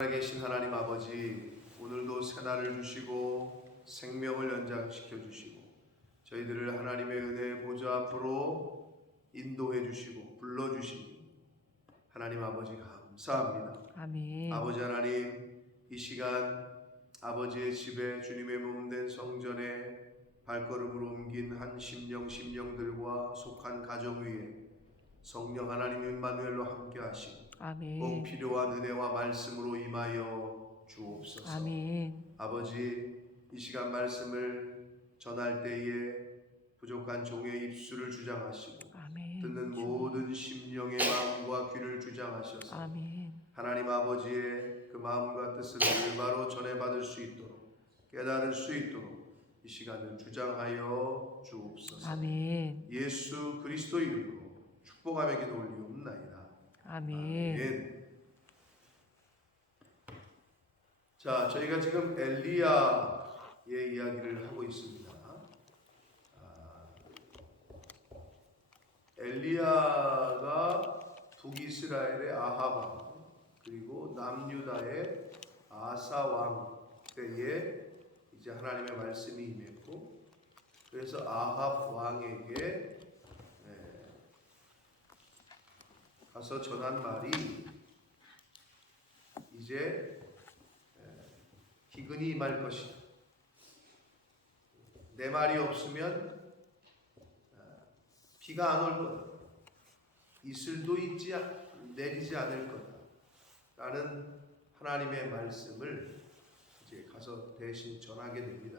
살아계신 하나님 아버지, 오늘도 새날을 주시고 생명을 연장시켜 주시고 저희들을 하나님의 은혜의 보좌 앞으로 인도해 주시고 불러 주시니 하나님 아버지 감사합니다. 아멘. 아버지 하나님, 이 시간 아버지의 집에 주님의 몸된 성전에 발걸음을 옮긴 한 심령들과 속한 가정 위에 성령 하나님 임마누엘로 함께 하시고 아멘. 꼭 필요한 은혜와 말씀으로 임하여 주옵소서. 아멘. 아버지, 이 시간 말씀을 전할 때에 부족한 종의 입술을 주장하시고 아멘. 듣는 모든 심령의 마음과 귀를 주장하셔서 아멘. 하나님 아버지의 그 마음과 뜻을 바로 전해받을 수 있도록 깨달을 수 있도록 이 시간을 주장하여 주옵소서. 아멘. 예수 그리스도 이름으로 축복하며 기도 올리옵나이다. 아멘. 아멘. 자, 저희가 지금 엘리야의 이야기를 하고 있습니다. 엘리야가 북이스라엘의 아합 왕, 그리고 남유다의 아사 왕 때에 이제 하나님의 말씀이 임했고, 그래서 아합 왕에게 가서 전한 말이 이제 기근이 임할 것이다. 내 말이 없으면 비가 안 올 거다. 이슬도 내리지 않을 거다. 라는 하나님의 말씀을 이제 가서 대신 전하게 됩니다.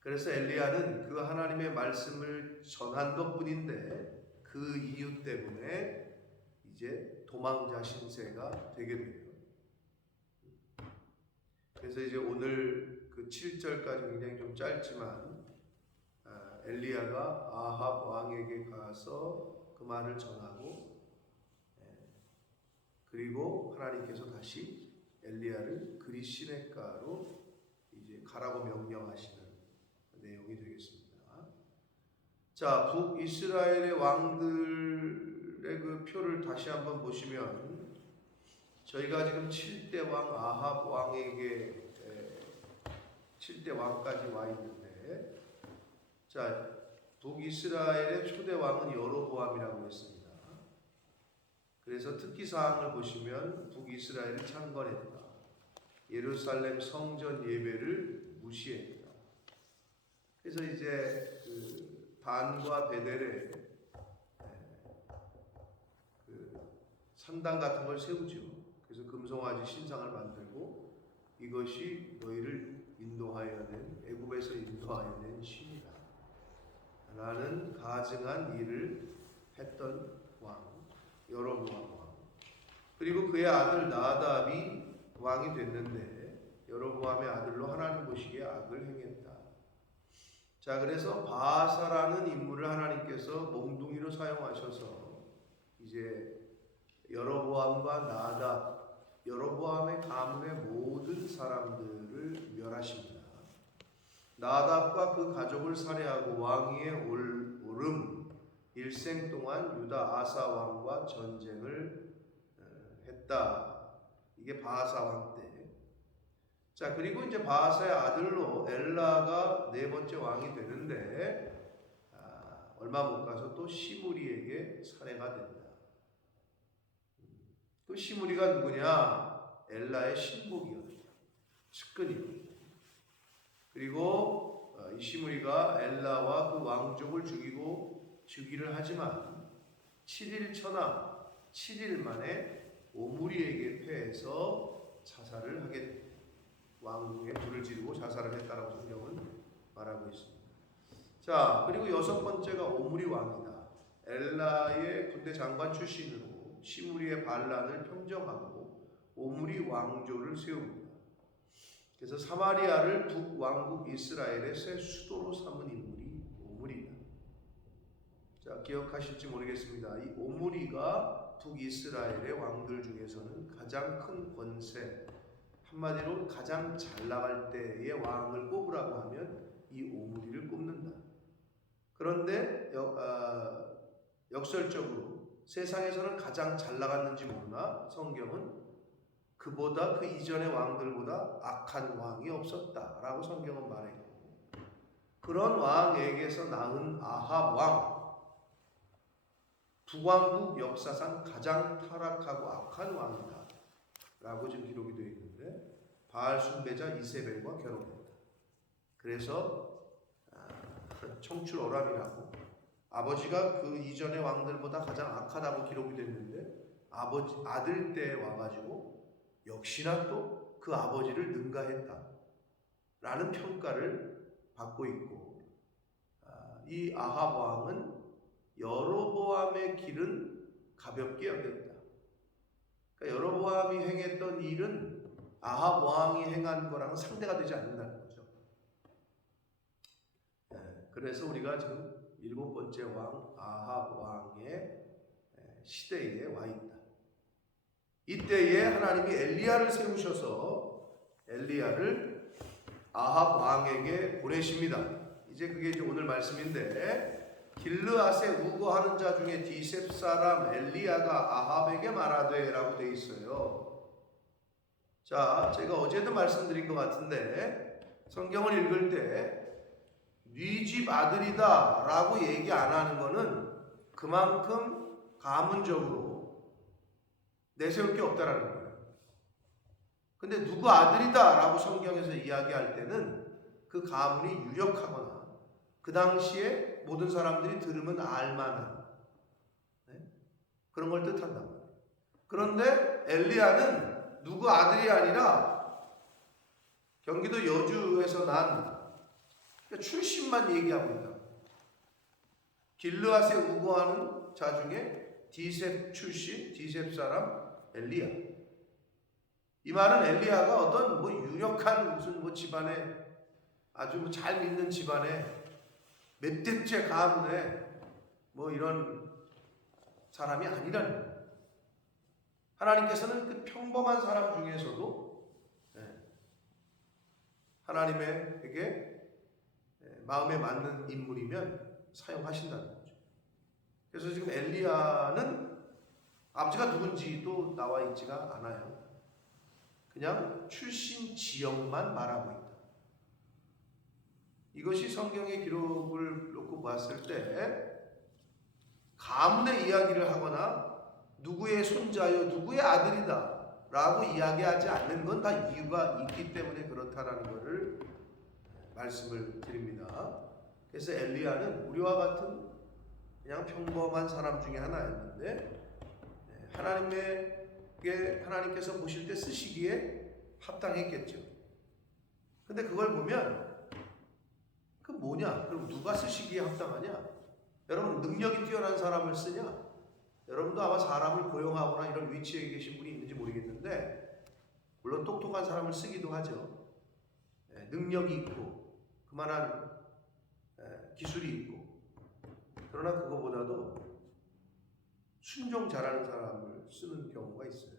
그래서 엘리야는 그 하나님의 말씀을 전한 것뿐인데 그 이유 때문에 이제 도망자 신세가 되게 돼요. 그래서 이제 오늘 그 7절까지 굉장히 좀 짧지만 엘리야가 아합 왕에게 가서 그 말을 전하고 그리고 하나님께서 다시 엘리야를 그리 시냇가로 이제 가라고 명령하시는 내용이 되겠습니다. 자, 북이스라엘의 왕들의 그 표를 다시 한번 보시면 저희가 지금 7대 왕 아합 왕에게 7대 왕까지 와 있는데, 자, 북이스라엘의 초대 왕은 여로보암이라고 했습니다. 그래서 특기사항을 보시면 북이스라엘을 창건했다. 예루살렘 성전 예배를 무시했다. 그래서 이제 그 단과 베델에 그 산당 같은 걸 세우죠. 그래서 금송아지 신상을 만들고 이것이 너희를 인도하여 낸 애굽에서 인도하여 낸 신이다 라는 가증한 일을 했던 왕 여로보암 왕, 그리고 그의 아들 나답이 왕이 됐는데 여로보암의 아들로 하나님 보시기에 악을 행했다. 자, 그래서 바사라는 인물을 하나님께서 몽둥이로 사용하셔서 이제 여로보암과 나답, 여로보암의 가문의 모든 사람들을 멸하십니다. 나답과 그 가족을 살해하고 왕위에 오름 일생 동안 유다 아사 왕과 전쟁을 했다. 이게 바사 왕 때. 자, 그리고 이제 바하사의 아들로 엘라가 네 번째 왕이 되는데 얼마 못 가서 또 시므리에게 살해가 된다. 그 시므리가 누구냐? 엘라의 신복이거든요. 측근이거든요. 그리고 이 시므리가 엘라와 그 왕족을 죽이를 하지만 7일 천하 7일 만에 오므리에게 패해서 자살을 하게 됩니다. 왕궁에 불을 지르고 자살을 했다라고 성경은 말하고 있습니다. 자, 그리고 여섯 번째가 오므리 왕이다. 엘라의 군대 장관 출신으로 시므리의 반란을 평정하고 오므리 왕조를 세웁니다. 그래서 사마리아를 북왕국 이스라엘의 새 수도로 삼은 인물이 오므리다. 자, 기억하실지 모르겠습니다. 이 오므리가 북이스라엘의 왕들 중에서는 가장 큰 권세, 한마디로 가장 잘 나갈 때의 왕을 꼽으라고 하면 이 오므리를 꼽는다. 그런데 역설적으로 세상에서는 가장 잘 나갔는지 모르나 성경은 그보다 그 이전의 왕들보다 악한 왕이 없었다라고 성경은 말했고, 그런 왕에게서 낳은 아합 왕, 북왕국 역사상 가장 타락하고 악한 왕이다 라고 지금 기록이 되어 있는데, 바알 숭배자 이세벨과 결혼했다. 그래서 청출어람이라고, 아버지가 그 이전의 왕들보다 가장 악하다고 기록이 됐는데 아들 때 와가지고 역시나 또 그 아버지를 능가했다 라는 평가를 받고 있고, 이 아합 왕은 여로보암의 길은 가볍게 여겼다. 그러니까 여로보암이 행했던 일은 아합 왕이 행한 거랑은 상대가 되지 않는다는 거죠. 그래서 우리가 지금 7번째 왕 아합 왕의 시대에 와 있다. 이때에 하나님이 엘리야를 세우셔서 엘리야를 아합 왕에게 보내십니다. 이제 그게 이제 오늘 말씀인데, 길르앗에 우거하는 자 중에 디셉 사람 엘리야가 아합에게 말하되 라고 되어 있어요. 자, 제가 어제도 말씀드린 것 같은데, 성경을 읽을 때 네 집 아들이다 라고 얘기 안 하는 거는 그만큼 가문적으로 내세울 게 없다라는 거예요. 근데 누구 아들이다 라고 성경에서 이야기할 때는 그 가문이 유력하거나 그 당시에 모든 사람들이 들으면 알만한 그런 걸 뜻한단 말이에요. 그런데 엘리야는 누구 아들이 아니라 경기도 여주에서 난 출신만 얘기하고 있다. 길르앗에 우거하는 자 중에 디셉 출신, 디셉 사람 엘리야. 이 말은 엘리야가 어떤 유력한 무슨 집안에 아주 잘 믿는 집안에 몇 대째 가문에 이런 사람이 아니라는 거예요. 하나님께서는 그 평범한 사람 중에서도 하나님에게 마음에 맞는 인물이면 사용하신다는 거죠. 그래서 지금 엘리야는 아버지가 누군지도 나와 있지가 않아요. 그냥 출신 지역만 말하고 있다. 이것이 성경의 기록을 놓고 봤을 때 가문의 이야기를 하거나 누구의 손자여 누구의 아들이다 라고 이야기하지 않는 건 다 이유가 있기 때문에 그렇다라는 것을 말씀을 드립니다. 그래서 엘리야는 우리와 같은 그냥 평범한 사람 중에 하나였는데, 하나님께서 보실 때 쓰시기에 합당했겠죠. 근데 그걸 보면 그 뭐냐? 그럼 누가 쓰시기에 합당하냐? 여러분, 능력이 뛰어난 사람을 쓰냐? 여러분도 아마 사람을 고용하거나 이런 위치에 계신 분이 있는지 모르겠는데, 물론 똑똑한 사람을 쓰기도 하죠. 능력이 있고 그만한 기술이 있고, 그러나 그거보다도 순종 잘하는 사람을 쓰는 경우가 있어요.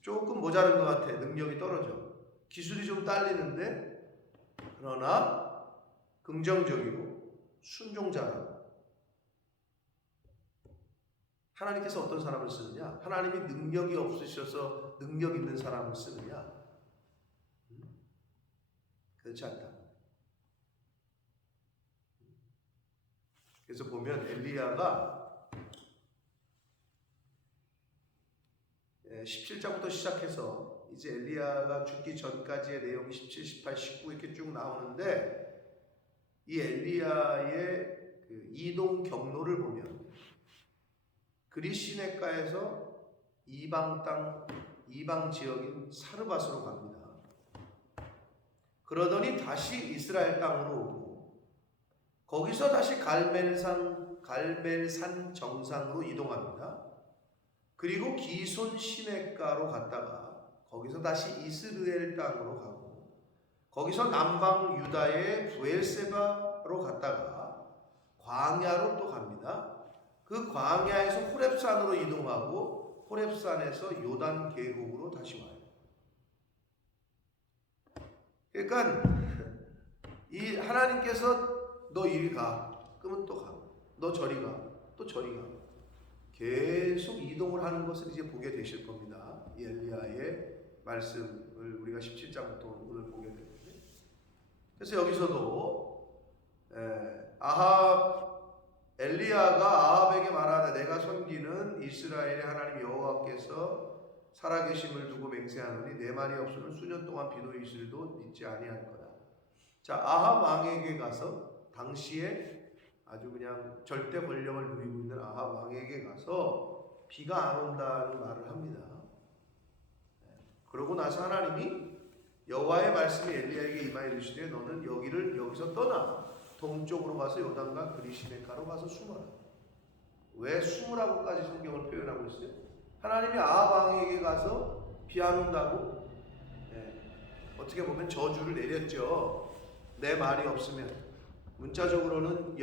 조금 모자른 것 같아. 능력이 떨어져. 기술이 좀 딸리는데 그러나 긍정적이고 순종 잘하고. 하나님께서 어떤 사람을 쓰느냐? 하나님이 능력이 없으셔서 능력 있는 사람을 쓰느냐? 그렇지 않다. 그래서 보면 엘리야가 17장부터 시작해서 이제 엘리야가 죽기 전까지의 내용이 17, 18, 19 이렇게 쭉 나오는데, 이 엘리야의 그 이동 경로를 보면 그리시네가에서 이방 지역인 사르밧으로 갑니다. 그러더니 다시 이스라엘 땅으로 오고, 거기서 다시 갈멜산 정상으로 이동합니다. 그리고 기손 시내가로 갔다가 거기서 다시 이스라엘 땅으로 가고, 거기서 남방 유다의 부엘세바로 갔다가 광야로 또 갑니다. 그 광야에서 호렙산으로 이동하고 호렙산에서 요단 계곡으로 다시 와요. 그러니까 이 하나님께서 너 이리 가, 그러면 또 가고, 너 저리 가, 또 저리 가. 계속 이동을 하는 것을 이제 보게 되실 겁니다. 이 엘리야의 말씀을 우리가 17장부터 오늘 보게 되는데, 그래서 여기서도 엘리야가 아합에게 말하되 내가 섬기는 이스라엘의 하나님 여호와께서 살아계심을 두고 맹세하노니 내 말이 없으면 수년 동안 비도 이슬도 있지 아니할 거다. 자, 아합 왕에게 가서, 당시에 아주 그냥 절대 권력을 누리고 있는 아합 왕에게 가서 비가 안 온다는 말을 합니다. 그러고 나서 하나님이 여호와의 말씀이 엘리야에게 임하여 이르시되 너는 여기서 떠나 동쪽으로 가서 요단과 그리시네가로 가서 숨어라. 왜 숨으라고까지 성경을 표현하고 있어요? 하나님이 아합 왕에게 가서 비 안 온다고 어떻게 보면 저주를 내렸죠. 내 말이 없으면. 문자적으로는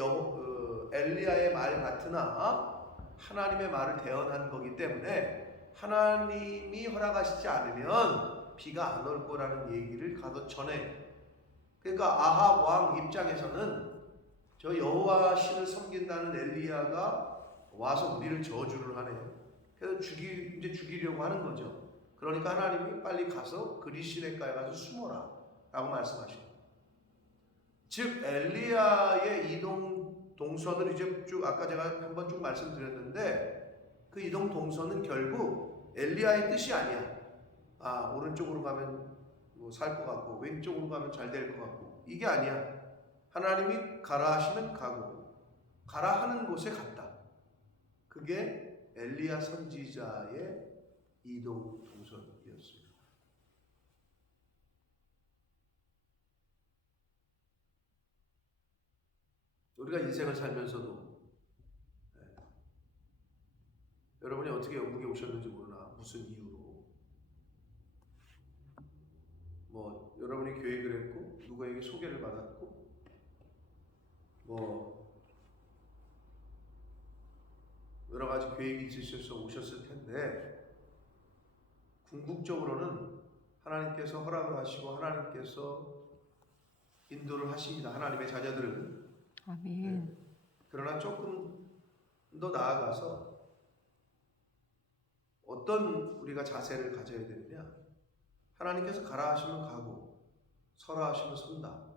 엘리야의 말 같으나 하나님의 말을 대언한 거기 때문에 하나님이 허락하시지 않으면 비가 안 올 거라는 얘기를 가서 전해요. 그러니까 아합 왕 입장에서는 저 여호와 신을 섬긴다는 엘리야가 와서 우리를 저주를 하네요. 그래서 이제 죽이려고 하는 거죠. 그러니까 하나님이 빨리 가서 그리시네가에 가서 숨어라 라고 말씀하십니다. 즉 엘리야의 이동 동선을 이제 쭉 아까 제가 한번 쭉 말씀드렸는데, 그 이동 동선은 결국 엘리야의 뜻이 아니야. 오른쪽으로 가면 살 것 같고 왼쪽으로 가면 잘 될 것 같고, 이게 아니야. 하나님이 가라 하시면 가고 가라 하는 곳에 갔다. 그게 엘리야 선지자의 이동 동선이었습니다. 우리가 인생을 살면서도 여러분이 어떻게 영국에 오셨는지 모르나, 무슨 이유로, 여러분이 계획을 했고 누구에게 소개를 받았고 여러 가지 계획이 있으셔서 오셨을 텐데, 궁극적으로는 하나님께서 허락을 하시고 하나님께서 인도를 하십니다. 하나님의 자녀들은. 아멘. 그러나 조금 더 나아가서 어떤 우리가 자세를 가져야 되느냐, 하나님께서 가라 하시면 가고 서라 하시면 선다.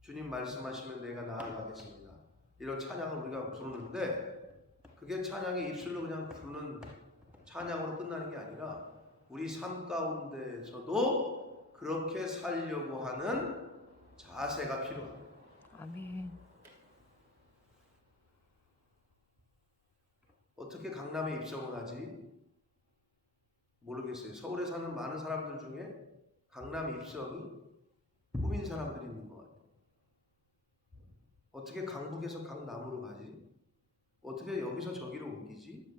주님 말씀하시면 내가 나아가겠습니다. 이런 찬양을 우리가 부르는데, 그게 찬양의 입술로 그냥 부르는 찬양으로 끝나는 게 아니라 우리 삶 가운데에서도 그렇게 살려고 하는 자세가 필요합니다. 아멘. 어떻게 강남에 입성을 하지? 모르겠어요. 서울에 사는 많은 사람들 중에 강남 입성이 꿈인 사람들이 있는 것 같아요. 어떻게 강북에서 강남으로 가지? 어떻게 여기서 저기로 옮기지?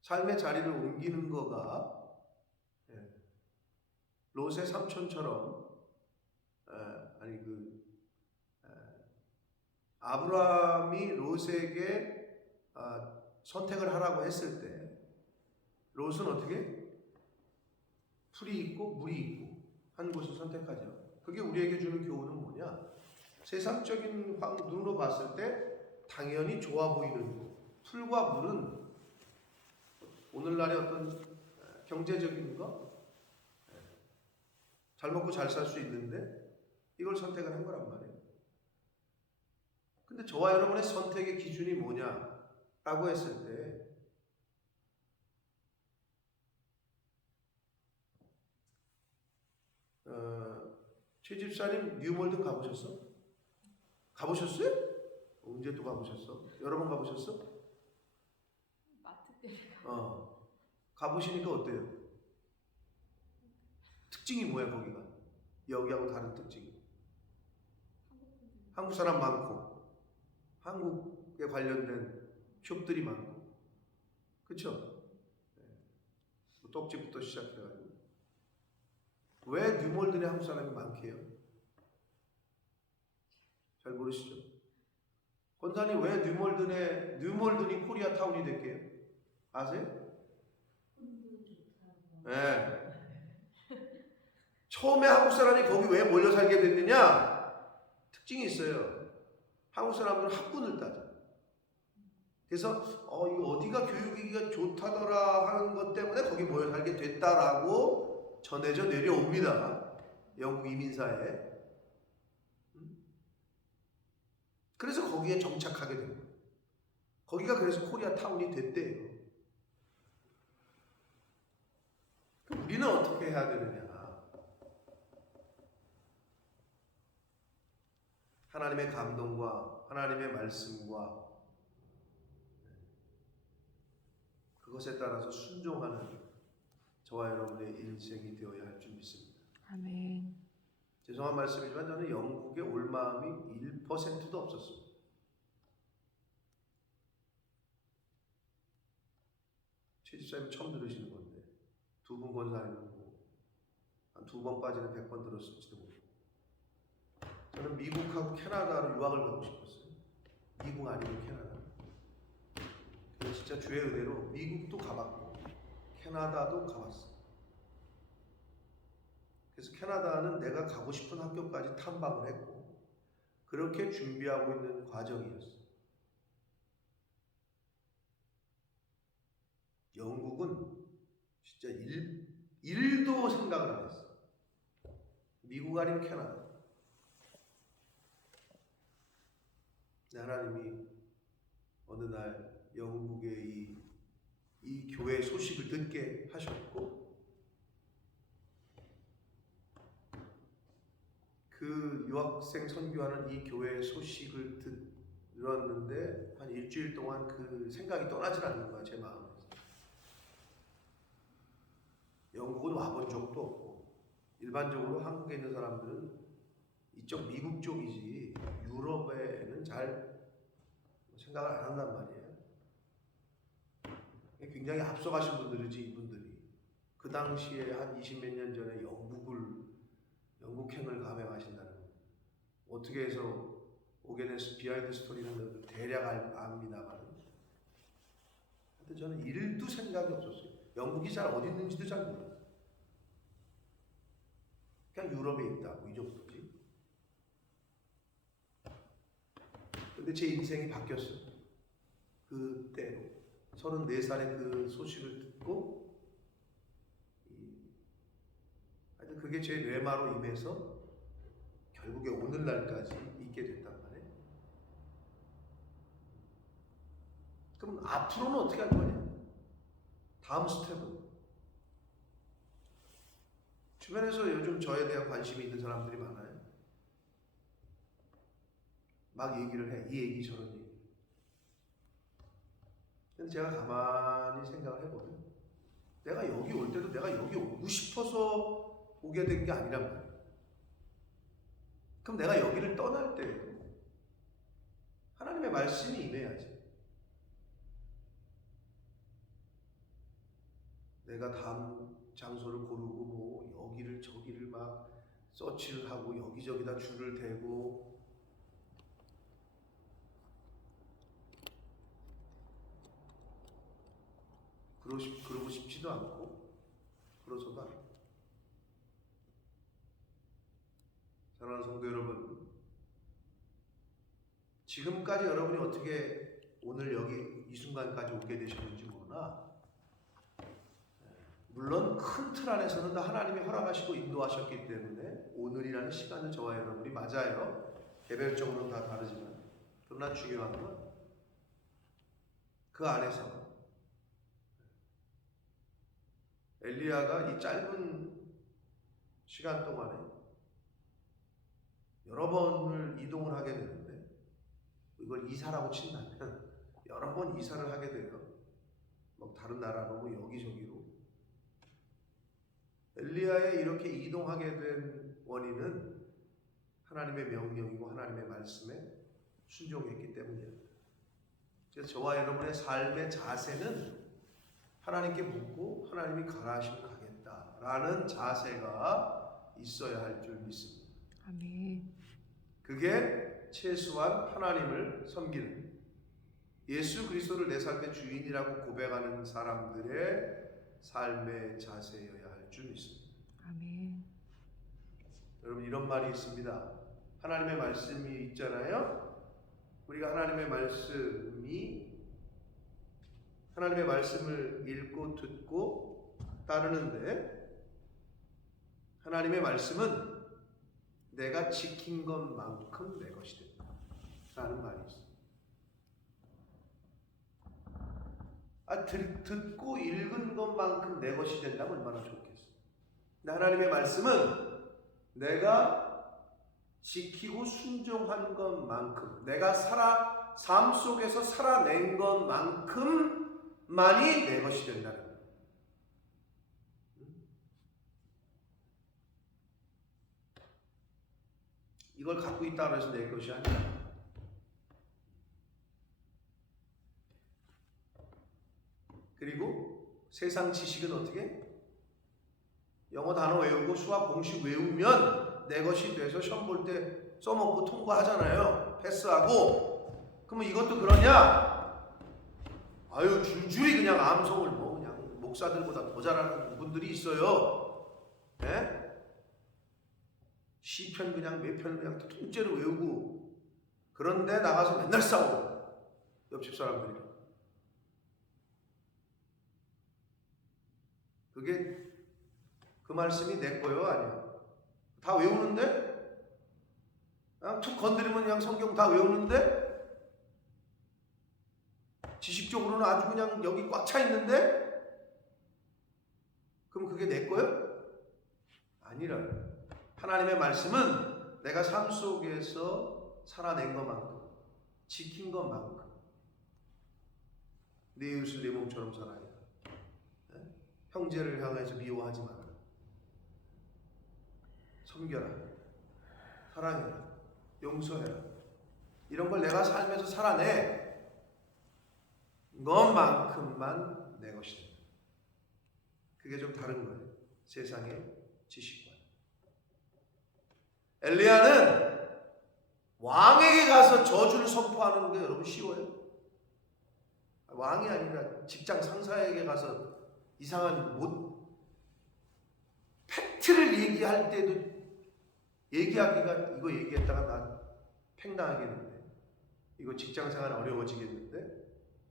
삶의 자리를 옮기는 거가 롯의 삼촌처럼 아브라함이 롯에게 선택을 하라고 했을 때 롯은 어떻게? 풀이 있고 물이 있고 한 곳을 선택하죠. 그게 우리에게 주는 교훈은 뭐냐? 세상적인 눈으로 봤을 때 당연히 좋아 보이는 거. 풀과 물은 오늘날의 어떤 경제적인 거, 잘 먹고 잘 살 수 있는데 이걸 선택을 한 거란 말이에요. 근데 저와 여러분의 선택의 기준이 뭐냐라고 했을 때, 최 집사님 뉴몰든 가보셨어? 가보셨어요? 언제 또 가보셨어? 여러 번 가보셨어? 마트 때. 가보시니까 어때요? 특징이 뭐야 거기가? 여기하고 다른 특징이? 한국 사람 많고 한국에 관련된 숍들이 많고, 그쵸? 떡집부터 시작해가지고. 왜 뉴몰든에 한국 사람이 많게요? 잘 모르시죠? 권사님, 왜 뉴몰든이 코리아타운이 됐게요? 아세요? 네. 처음에 한국 사람이 거기 왜 몰려 살게 됐느냐? 특징이 있어요. 한국 사람들은 학군을 따져. 그래서 이거 어디가 교육이가 좋다더라 하는 것 때문에 거기 모여 살게 됐다라고 전해져 내려옵니다. 영국 이민사에. 그래서 거기에 정착하게 됩니다. 거기가 그래서 코리아 타운이 됐대요. 그럼 우리는 어떻게 해야 되느냐? 하나님의 감동과 하나님의 말씀과 그것에 따라서 순종하는 저와 여러분의 인생이 되어야 할 줄 믿습니다. 아멘. 죄송한 말씀이지만 저는 영국에 올 마음이 1%도 없었습니다. 최집사님 처음 들으시는 건데 두 분 권사님은 한 두 번 빠지는 100번 들었을지도 모르고 저는 미국하고 캐나다로 유학을 가고 싶었어요. 미국 아니면 캐나다. 그래서 진짜 주의 은혜로 미국도 가봤고 캐나다도 가봤어요. 그래서 캐나다는 내가 가고 싶은 학교까지 탐방을 했고 그렇게 준비하고 있는 과정이었어요. 영국은 진짜 일도 생각을 안 했어요. 미국 아니면 캐나다. 하나님이 어느 날 영국의 이 교회 소식을 듣게 하셨고 그 유학생 선교하는 이 교회의 소식을 들었는데 한 일주일 동안 그 생각이 떠나질 않는 거야, 제 마음에서. 영국은 와본 적도 없고 일반적으로 한국에 있는 사람들은 이쪽 미국 쪽이지 유럽에는 잘 생각을 안 한단 말이에요. 굉장히 앞서가신 분들이지 이분들이. 그 당시에 한 20몇 년 전에 영국행을 감행하신다는 거. 어떻게 해서 오게 된 비하인드 스토리는 대략 압니다만 하여튼 저는 일도 생각이 없었어요. 영국이 잘 어디 있는지도 잘 몰랐어요. 그냥 유럽에 있다고 이 정도지. 근데 제 인생이 바뀌었어요. 그때로 34살에 그 소식을 듣고 하여튼 그게 제 뇌마로 임해서 결국에 오늘날까지 있게 됐단 말이에요. 그럼 앞으로는 어떻게 할 거냐? 다음 스텝은 주변에서 요즘 저에 대한 관심이 있는 사람들이 많아요. 막 얘기를 해. 이 얘기 저런 얘기. 근데 제가 가만히 생각을 해보면 내가 여기 올 때도 내가 여기 오고 싶어서 오게 된 게 아니란 말이에요. 그럼 내가 여기를 떠날 때 하나님의 말씀이 임해야지. 내가 다음 장소를 고르고 뭐 여기를 저기를 막 서치를 하고 여기저기다 줄을 대고 그러고 싶지도 않고 그러서도 않고. 사랑하는 성도 여러분, 지금까지 여러분이 어떻게 오늘 여기 이 순간까지 오게 되셨는지 모르나 물론 큰 틀 안에서는 다 하나님이 허락하시고 인도하셨기 때문에 오늘이라는 시간을 저와 여러분이 맞아요. 개별적으로는 다 다르지만 그러나 중요한 건 그 안에서 엘리야가 이 짧은 시간 동안에 여러 번을 이동을 하게 되는데 이걸 이사라고 친다면 여러 번 이사를 하게 돼요. 막 다른 나라로 뭐 여기저기로. 엘리야의 이렇게 이동하게 된 원인은 하나님의 명령이고 하나님의 말씀에 순종했기 때문이에요. 그래서 저와 여러분의 삶의 자세는 하나님께 묻고 하나님이 가라 하시면 가겠다라는 자세가 있어야 할 줄 믿습니다. 아멘. 그게 최소한 하나님을 섬기는 예수 그리스도를 내 삶의 주인이라고 고백하는 사람들의 삶의 자세여야 할 줄 믿습니다. 아멘. 여러분 이런 말이 있습니다. 하나님의 말씀이 있잖아요. 우리가 하나님의 말씀이 하나님의 말씀을 읽고 듣고 따르는데 하나님의 말씀은 내가 지킨 것만큼 내 것이 된다 라는 말이 있어요. 듣고 읽은 것만큼 내 것이 된다면 얼마나 좋겠어요. 근데 하나님의 말씀은 내가 지키고 순종한 것만큼, 내가 삶 속에서 살아낸 것만큼만이 내 것이 된다는 거예요. 이걸 갖고 있다고 해서 내 것이 아니라 그리고 세상 지식은 어떻게? 영어 단어 외우고 수학 공식 외우면 내 것이 돼서 시험 볼 때 써먹고 통과하잖아요. 패스하고. 그러면 이것도 그러냐? 아유 줄줄이 그냥 암송을 뭐 그냥 목사들보다 더 잘하는 분들이 있어요. 네? 시편 그냥 몇 편 그냥 통째로 외우고 그런데 나가서 맨날 싸우고 옆집 사람들이랑. 그게 그 말씀이 내 거요 아니야? 다 외우는데? 그냥 툭 건드리면 그냥 성경 다 외우는데? 지식적으로는 아주 그냥 여기 꽉 차 있는데? 그럼 그게 내 거요? 아니라 하나님의 말씀은 내가 삶 속에서 살아낸 것만큼 지킨 것만큼 내 이웃을 내 몸처럼 살아야 돼. 형제를 향해서 미워하지 마라. 섬겨라. 사랑해라. 용서해라. 이런 걸 내가 삶에서 살아내 것만큼만 내 것이 된다. 그게 좀 다른 거예요. 세상의 지식과. 엘리야는 왕에게 가서 저주를 선포하는 게 여러분 쉬워요? 왕이 아니라 직장 상사에게 가서 이상한 팩트를 얘기할 때도 얘기하기가 이거 얘기했다가 나 팽당하겠는데 이거 직장생활 어려워지겠는데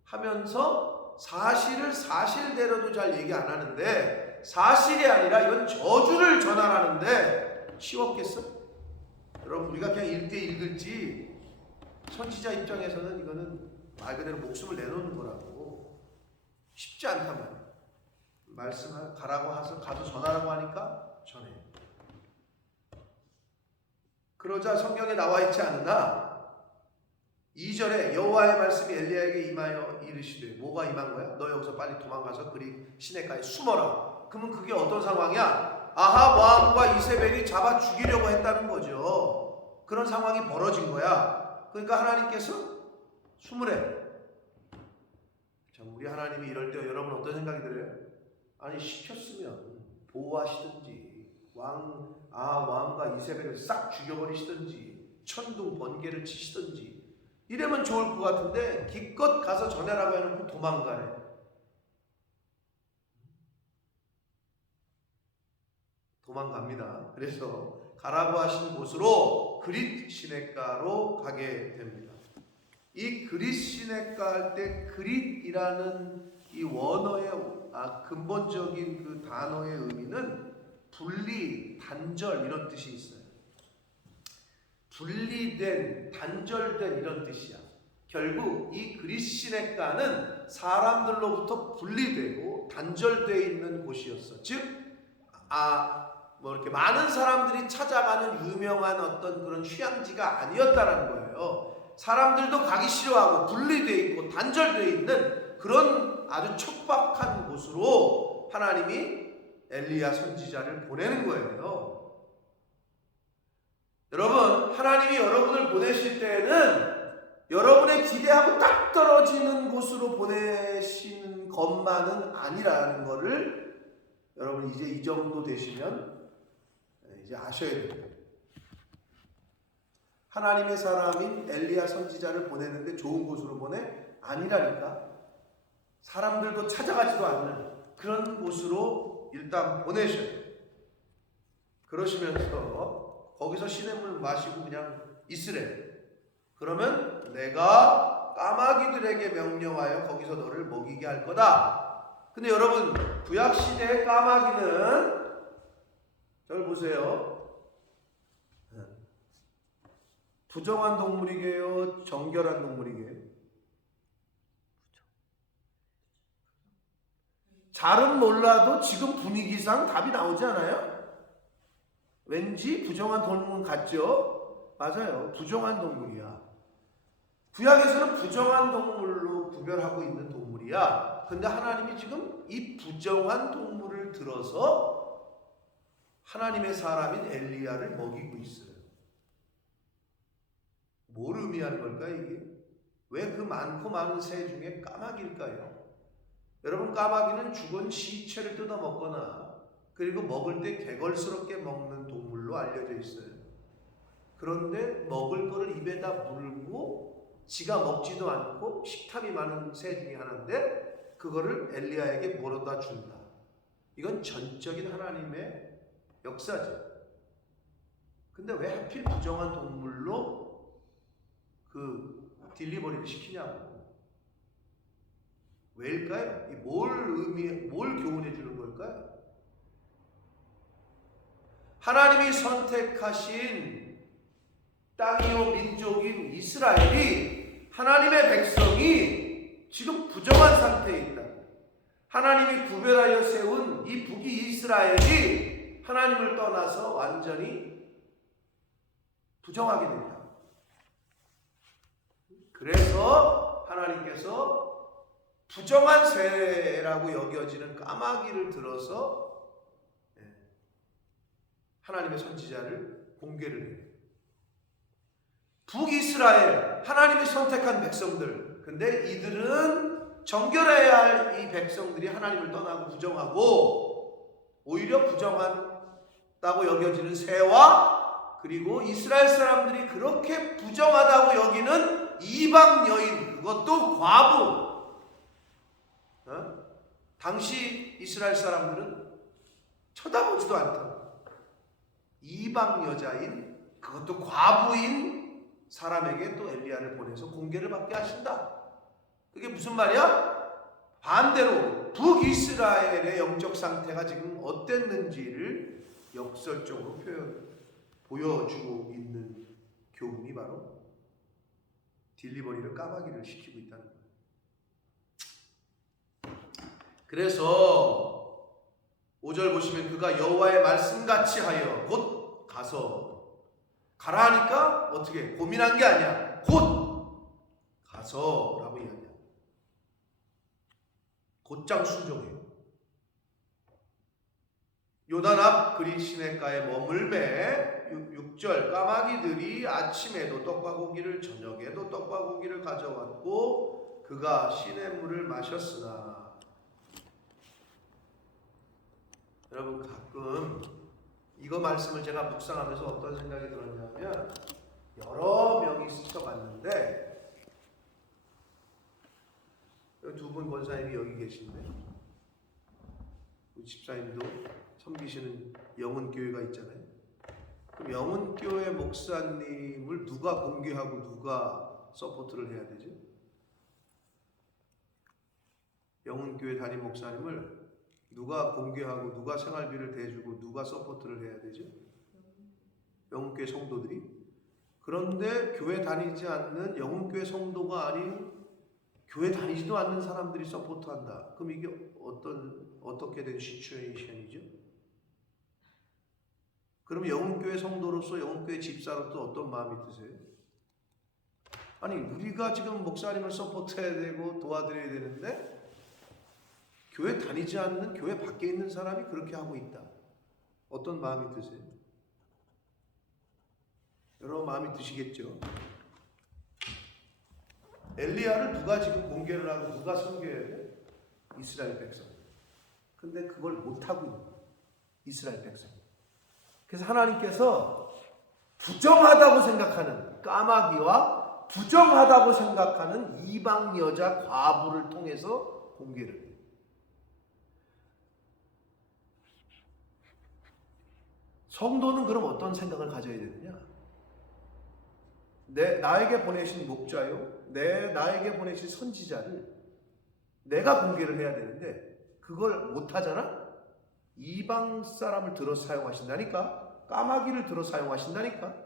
하면서 사실을 사실대로도 잘 얘기 안 하는데 사실이 아니라 이건 저주를 전하라는데 쉬웠겠어? 여러분 우리가 그냥 읽되 읽을지 선지자 입장에서는 이거는 말 그대로 목숨을 내놓는 거라고 쉽지 않단 말이야. 말씀을 가라고 해서 가서 전하라고 하니까 전해. 그러자 성경에 나와 있지 않으나 2절에 여호와의 말씀이 엘리야에게 임하여 이르시되 뭐가 임한 거야? 너 여기서 빨리 도망가서 그리 시내가에 숨어라. 그러면 그게 어떤 상황이야? 아합 왕과 이세벨이 잡아 죽이려고 했다는 거죠. 그런 상황이 벌어진 거야. 그러니까 하나님께서 숨으래. 참 우리 하나님이 이럴 때 여러분 어떤 생각이 들어요? 아니 시켰으면 보호하시든지 왕과 이세벨을 싹 죽여버리시든지 천둥 번개를 치시든지 이러면 좋을 것 같은데 기껏 가서 전해라고 해놓고 도망가래. 도망갑니다. 그래서 가라고 하신 곳으로 그릿 시냇가로 가게 됩니다. 이 그릿 시냇가 할 때 그릿이라는 이 원어의 근본적인 그 단어의 의미는 분리, 단절 이런 뜻이 있어요. 분리된, 단절된 이런 뜻이야. 결국 이 그릿 시냇가는 사람들로부터 분리되고 단절되어 있는 곳이었어. 즉, 이렇게 많은 사람들이 찾아가는 유명한 어떤 그런 휴양지가 아니었다라는 거예요. 사람들도 가기 싫어하고 분리되어 있고 단절되어 있는 그런 아주 척박한 곳으로 하나님이 엘리야 선지자를 보내는 거예요. 여러분, 하나님이 여러분을 보내실 때에는 여러분의 기대하고 딱 떨어지는 곳으로 보내시는 것만은 아니라는 것을 여러분 이제 이 정도 되시면 이제 아셔야 됩니다. 하나님의 사람인 엘리야 선지자를 보내는데 좋은 곳으로 보내? 아니라니까. 사람들도 찾아가지도 않는 그런 곳으로 일단 보내셔요. 그러시면서 거기서 시냇물 마시고 그냥 있으래. 그러면 내가 까마귀들에게 명령하여 거기서 너를 먹이게 할 거다. 근데 여러분, 구약 시대의 까마귀는 저를 보세요. 부정한 동물이게요, 정결한 동물이게요? 잘은 몰라도 지금 분위기상 답이 나오지 않아요? 왠지 부정한 동물 같죠? 맞아요. 부정한 동물이야. 구약에서는 부정한 동물로 구별하고 있는 동물이야. 근데 하나님이 지금 이 부정한 동물을 들어서 하나님의 사람인 엘리야를 먹이고 있어요. 뭘 의미하는 걸까요, 이게? 왜 그 많고 많은 새 중에 까마귀일까요? 여러분, 까마귀는 죽은 시체를 뜯어 먹거나 그리고 먹을 때 개걸스럽게 먹는 동물로 알려져 있어요. 그런데 먹을 거를 입에다 물고 지가 먹지도 않고 식탐이 많은 새 중에 하나인데 그거를 엘리야에게 물어다 준다. 이건 전적인 하나님의 역사죠. 근데 왜 하필 부정한 동물로 그 딜리버리를 시키냐고. 왜일까요? 뭘 교훈해 주는 걸까요? 하나님이 선택하신 땅이요 민족인 이스라엘이, 하나님의 백성이 지금 부정한 상태에 있다. 하나님이 구별하여 세운 이 북이 이스라엘이 하나님을 떠나서 완전히 부정하게 된다. 그래서 하나님께서 부정한 새라고 여겨지는 까마귀를 들어서 하나님의 선지자를 공개를 해요. 북이스라엘, 하나님이 선택한 백성들. 근데 이들은 정결해야 할 이 백성들이 하나님을 떠나고 부정하고 오히려 부정하다고 여겨지는 새와 그리고 이스라엘 사람들이 그렇게 부정하다고 여기는 이방 여인, 그것도 과부. 당시 이스라엘 사람들은 쳐다보지도 않던 이방 여자인, 그것도 과부인 사람에게 또 엘리야를 보내서 공개를 받게 하신다. 그게 무슨 말이야? 반대로 북이스라엘의 영적 상태가 지금 어땠는지를 역설적으로 보여주고 있는 교훈이 바로 딜리버리를 까마귀를 시키고 있다는 거예요. 그래서 5절 보시면 그가 여호와의 말씀같이 하여 곧 가서, 가라 하니까 어떻게 고민한 게 아니야. 곧 가서 라고 이야기합니다. 곧장 순종해요. 요단 앞 그리 시냇가에 머물매 6절 까마귀들이 아침에도 떡과 고기를 저녁에도 떡과 고기를 가져왔고 그가 시냇물을 마셨으나. 여러분, 가끔 이거 말씀을 제가 묵상하면서 어떤 생각이 들었냐면, 여러 명이 스쳐갔는데 두 분 권사님이 여기 계신데 우리 집사님도 섬기시는 영훈교회가 있잖아요. 그럼 영훈교회 목사님을 누가 공개하고 누가 서포트를 해야 되죠? 영훈교회 담임 목사님을 누가 공개하고 누가 생활비를 대주고 누가 서포트를 해야 되죠? 영훈교회 성도들이. 그런데 교회 다니지 않는, 영훈교회 성도가 아닌 교회 다니지도 않는 사람들이 서포트한다. 그럼 이게 어떻게 된 시츄에이션이죠? 그럼 영훈교회 성도로서, 영훈교회 집사로서 어떤 마음이 드세요? 아니, 우리가 지금 목사님을 서포트해야 되고 도와드려야 되는데 교회 다니지 않는, 교회 밖에 있는 사람이 그렇게 하고 있다. 어떤 마음이 드세요? 여러분 마음이 드시겠죠? 엘리야를 누가 지금 공개를 하고 누가 섬겨야 돼? 이스라엘 백성. 근데 그걸 못하고 있는 거예요. 이스라엘 백성. 그래서 하나님께서 부정하다고 생각하는 까마귀와 부정하다고 생각하는 이방 여자 과부를 통해서 공개를 해요. 성도는 그럼 어떤 생각을 가져야 되느냐? 나에게 보내신 목자요, 나에게 보내신 선지자를 내가 공개를 해야 되는데 그걸 못하잖아? 이방 사람을 들어 사용하신다니까? 까마귀를 들어 사용하신다니까?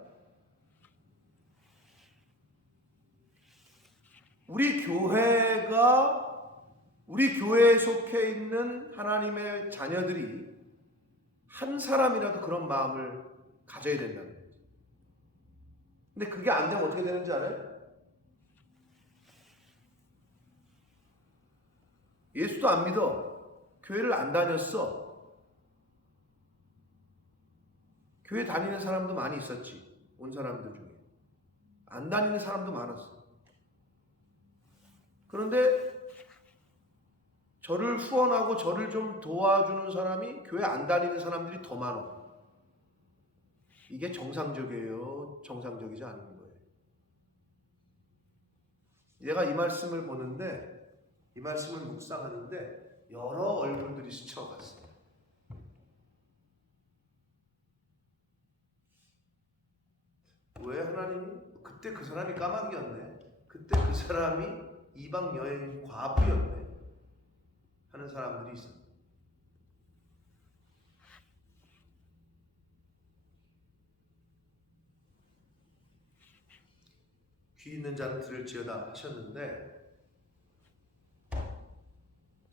우리 교회에 속해 있는 하나님의 자녀들이 한 사람이라도 그런 마음을 가져야 된다는 거지. 근데 그게 안 되면 어떻게 되는지 알아요? 예수도 안 믿어. 교회를 안 다녔어. 교회 다니는 사람도 많이 있었지. 온 사람들 중에. 안 다니는 사람도 많았어. 그런데 저를 후원하고 저를 좀 도와주는 사람이 교회 안 다니는 사람들이 더 많아. 이게 정상적이에요? 정상적이지 않은 거예요? 얘가 이 말씀을 보는데, 이 말씀을 묵상하는데 여러 얼굴들이 스쳐갔어요. 왜 하나님이? 그때 그 사람이 까마귀였네. 그때 그 사람이 이방 여인 과부였네. 하는 사람들이 있어요. 귀 있는 자는 들을지어다 하셨는데,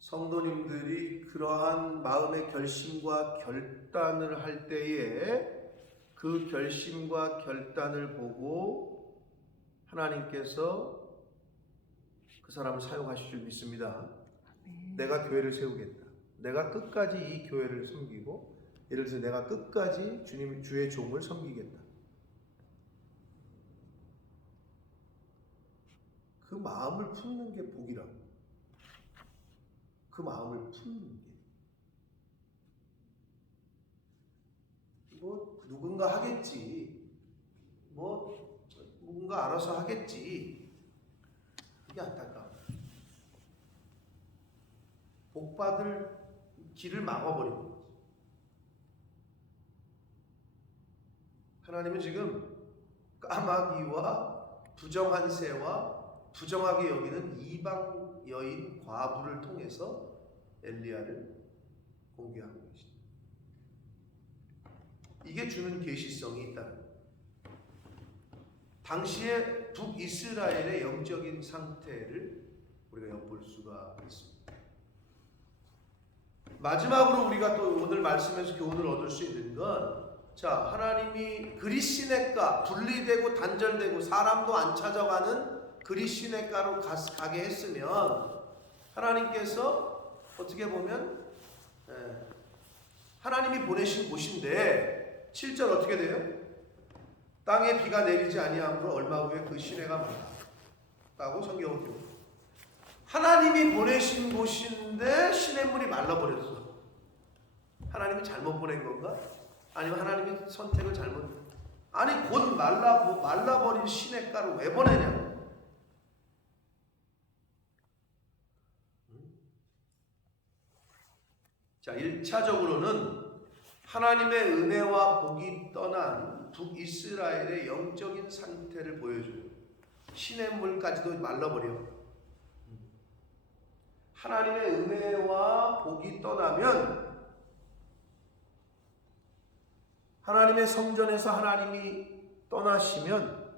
성도님들이 그러한 마음의 결심과 결단을 할 때에 그 결심과 결단을 보고 하나님께서 그 사람을 사용하실 줄 믿습니다. 내가 교회를 세우겠다. 내가 끝까지 이 교회를 섬기고, 예를 들어서 내가 끝까지 주의 종을 섬기겠다. 그 마음을 품는 게 복이라고. 그 마음을 품는 게. 누군가 하겠지. 누군가 알아서 하겠지. 이게 안타까워. 복받을 길을 막아버리는 거지. 하나님은 지금 까마귀와 부정한 새와 부정하게 여기는 이방 여인 과부를 통해서 엘리야를 공개하고 계십니다. 이게 주는 계시성이 있다는 거예요. 당시의 북이스라엘의 영적인 상태를 우리가 엿볼 수가 있습니다. 마지막으로 우리가 또 오늘 말씀에서 교훈을 얻을 수 있는 건, 자, 하나님이 그리시네가 분리되고 단절되고 사람도 안 찾아가는 그리시네가로 가게 했으면 하나님께서 어떻게 보면 하나님이 보내신 곳인데 7절 어떻게 돼요? 땅에 비가 내리지 아니하므로 얼마 후에 그 시내가 말랐다고 성경은 기록합니다. 하나님이 보내신 곳인데 시냇물이 말라버렸어. 하나님이 잘못 보낸 건가? 아니면 하나님이 선택을 아니 곧 말라버린 시냇가를 왜 보내냐? 자, 1차적으로는 하나님의 은혜와 복이 떠난 북이스라엘의 영적인 상태를 보여줘요. 시냇물까지도 말라버려. 하나님의 은혜와 복이 떠나면, 하나님의 성전에서 하나님이 떠나시면,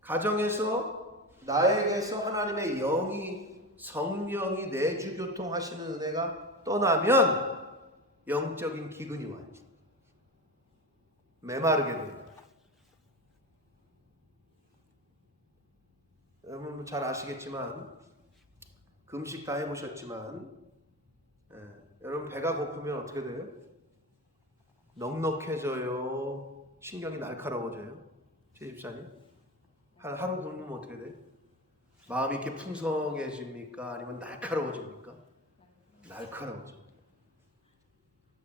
가정에서 나에게서 하나님의 영이, 성령이 내주교통하시는 은혜가 떠나면 영적인 기근이 와요. 메마르게 됩니다. 여러분 잘 아시겠지만, 금식 다 해보셨지만, 여러분 배가 고프면 어떻게 돼요? 넉넉해져요? 신경이 날카로워져요? 제 집사님? 하루 굶으면 어떻게 돼요? 마음이 이렇게 풍성해집니까? 아니면 날카로워집니까? 날카로워져.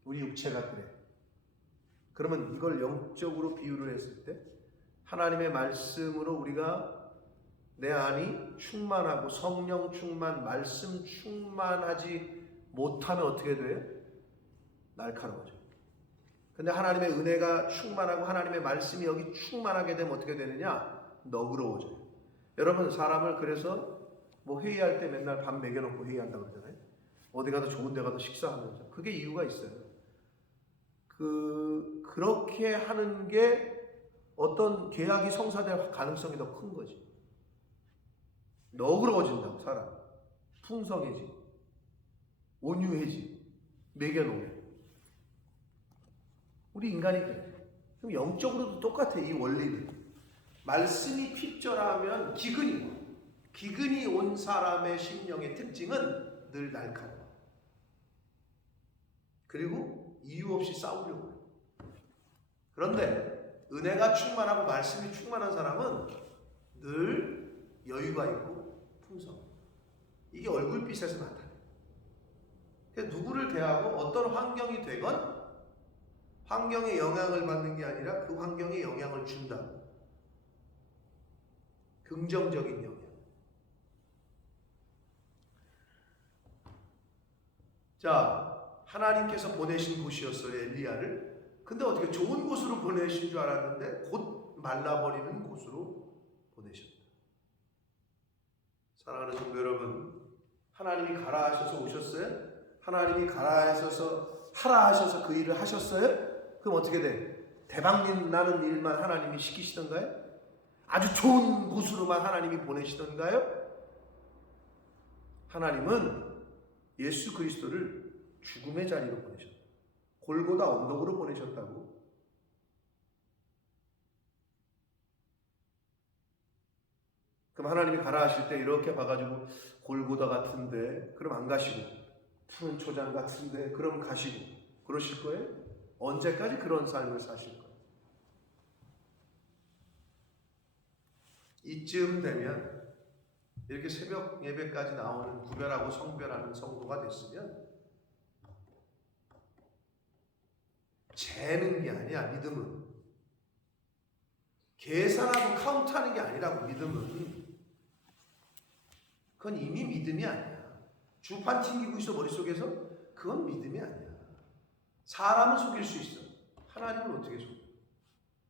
우리 육체가 그래. 그러면 이걸 영적으로 비유를 했을 때, 하나님의 말씀으로 우리가 내 안이 충만하고 성령 충만, 말씀 충만하지 못하면 어떻게 돼요? 날카로워져. 근데 하나님의 은혜가 충만하고 하나님의 말씀이 여기 충만하게 되면 어떻게 되느냐? 너그러워져요. 여러분 사람을 그래서 뭐 회의할 때 맨날 밥 먹여놓고 회의한다고 그러잖아요. 어디 가서 좋은 데 가서 식사하면서. 그게 이유가 있어요. 그렇게 하는 게 어떤 계약이 성사될 가능성이 더 큰 거지. 너그러워진다고 사람. 풍성해지. 온유해지. 먹여놓으면. 우리 인간이 그래. 그럼 영적으로도 똑같아 이 원리는. 말씀이 핍절하면 기근이 온 사람의 심령의 특징은 늘 날카로워. 그리고 이유 없이 싸우려고 해. 그런데 은혜가 충만하고 말씀이 충만한 사람은 늘 여유가 있고 풍성. 이게 얼굴빛에서 나타나. 누구를 대하고 어떤 환경이 되건 환경에 영향을 받는 게 아니라 그 환경에 영향을 준다. 긍정적인 영향. 자, 하나님께서 보내신 곳이었어요, 엘리야를. 근데 어떻게 좋은 곳으로 보내신 줄 알았는데 곧 말라버리는 곳으로 보내셨다. 사랑하는 성도 여러분, 하나님이 가라 하셔서 오셨어요? 하나님이 가라 하셔서 하라 하셔서 그 일을 하셨어요? 그럼 어떻게 돼? 대박 나는 일만 하나님이 시키시던가요? 아주 좋은 곳으로만 하나님이 보내시던가요? 하나님은 예수 그리스도를 죽음의 자리로 보내셨다. 골고다 언덕으로 보내셨다고. 그럼 하나님이 가라 하실 때 이렇게 봐가지고 골고다 같은데 그럼 안 가시고, 푸른 초장 같은데 그럼 가시고 그러실 거예요? 언제까지 그런 삶을 사실 거예요? 이쯤 되면 이렇게 새벽 예배까지 나오는 구별하고 성별하는 성도가 됐으면 재는 게 아니야. 믿음은 계산하고 카운트하는 게 아니라고. 믿음은 그건 이미 믿음이 아니야. 주판 튕기고 있어 머릿속에서. 그건 믿음이 아니야. 사람은 속일 수 있어. 하나님은 어떻게 속여?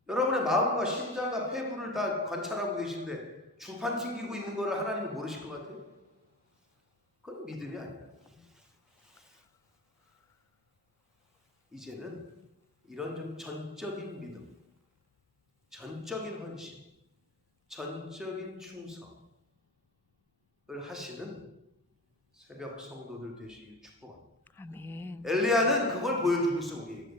여러분의 마음과 심장과 폐부를 다 관찰하고 계신데 주판 튕기고 있는 거를 하나님이 모르실 것 같아요? 그건 믿음이 아니야. 이제는 이런 좀 전적인 믿음, 전적인 헌신, 전적인 충성을 하시는 새벽 성도들 되시길 축복합니다. 아멘. 엘리야는 그걸 보여주고 있어 우리에게.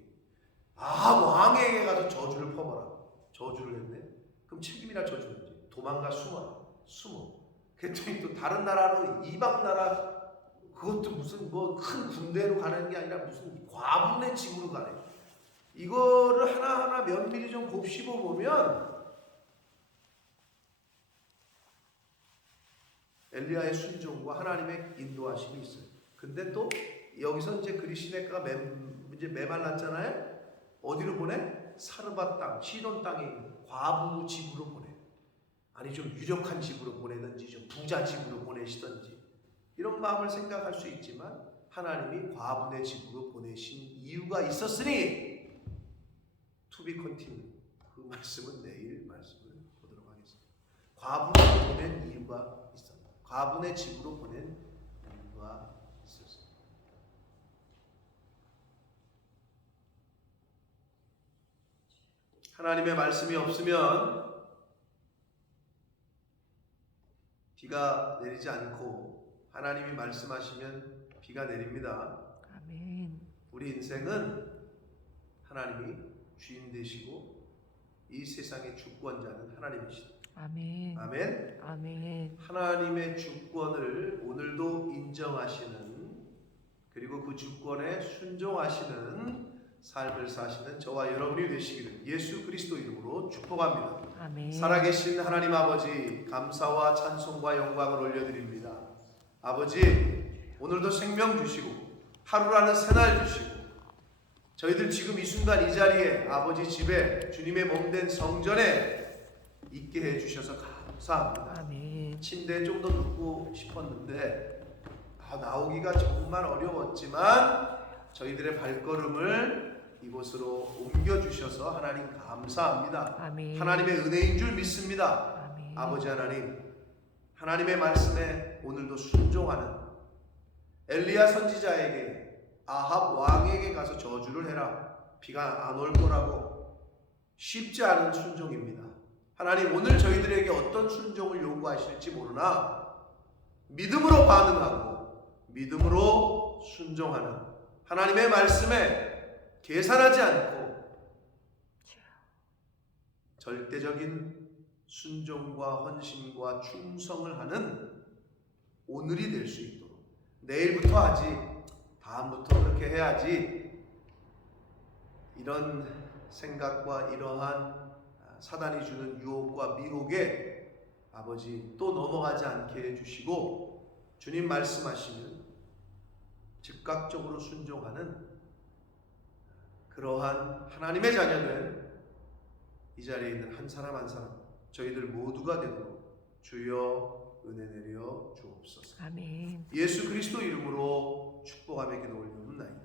왕에게 가서 저주를 퍼버라. 저주를 했네. 그럼 책임이나 저주는지 도망가 숨어. 그랬더니 또 다른 나라로, 이방 나라, 그것도 무슨 뭐 큰 군대로 가는 게 아니라 무슨 과분의 집으로 가네. 이거를 하나하나 면밀히 좀 곱씹어 보면 엘리야의 순종과 하나님의 인도하심이 있어요. 근데 또 여기서 이제 그리시네가가 이제 메말랐잖아요. 어디로 보내? 사르밧 땅, 시돈 땅에 있는 과부 집으로 보내. 아니 좀 유력한 집으로 보내든지 좀 부자 집으로 보내시든지 이런 마음을 생각할 수 있지만 하나님이 과부의 집으로 보내신 이유가 있었으니 to be continued. 그 말씀은 내일 말씀을 보도록 하겠습니다. 과부를 보낸 이유가 있었다. 과부의 집으로 보낸 이유가 있었습니다. 하나님의 말씀이 없으면 비가 내리지 않고 하나님이 말씀하시면 비가 내립니다. 아멘. 우리 인생은 하나님이 주인 되시고 이 세상의 주권자는 하나님이시다. 아멘. 아멘. 아멘. 하나님의 주권을 오늘도 인정하시는, 그리고 그 주권에 순종하시는 삶을 사시는 저와 여러분이 되시기를 예수 그리스도 이름으로 축복합니다. 아멘. 살아계신 하나님 아버지, 감사와 찬송과 영광을 올려드립니다. 아버지, 오늘도 생명 주시고 하루라는 새날 주시고 저희들 지금 이 순간 이 자리에 아버지 집에 주님의 몸된 성전에 있게 해주셔서 감사합니다. 아멘. 침대에 좀 더 눕고 싶었는데 나오기가 정말 어려웠지만 저희들의 발걸음을 이곳으로 옮겨주셔서 하나님 감사합니다. 아멘. 하나님의 은혜인 줄 믿습니다. 아멘. 아버지 하나님, 하나님의 말씀에 오늘도 순종하는 엘리야 선지자에게 아합 왕에게 가서 저주를 해라, 비가 안 올 거라고, 쉽지 않은 순종입니다. 하나님, 오늘 저희들에게 어떤 순종을 요구하실지 모르나 믿음으로 반응하고 믿음으로 순종하는 하나님의 말씀에 계산하지 않고 절대적인 순종과 헌신과 충성을 하는 오늘이 될 수 있도록, 내일부터 하지, 다음부터 그렇게 해야지, 이런 생각과 이러한 사단이 주는 유혹과 미혹에 아버지 또 넘어가지 않게 해주시고, 주님 말씀하시는 즉각적으로 순종하는 그러한 하나님의 자녀된 이 자리에 있는 한 사람 한 사람, 저희들 모두가 되도록 주여 은혜 내려 주옵소서. 아멘. 예수 그리스도 이름으로 축복하며 기도 올리옵나이다.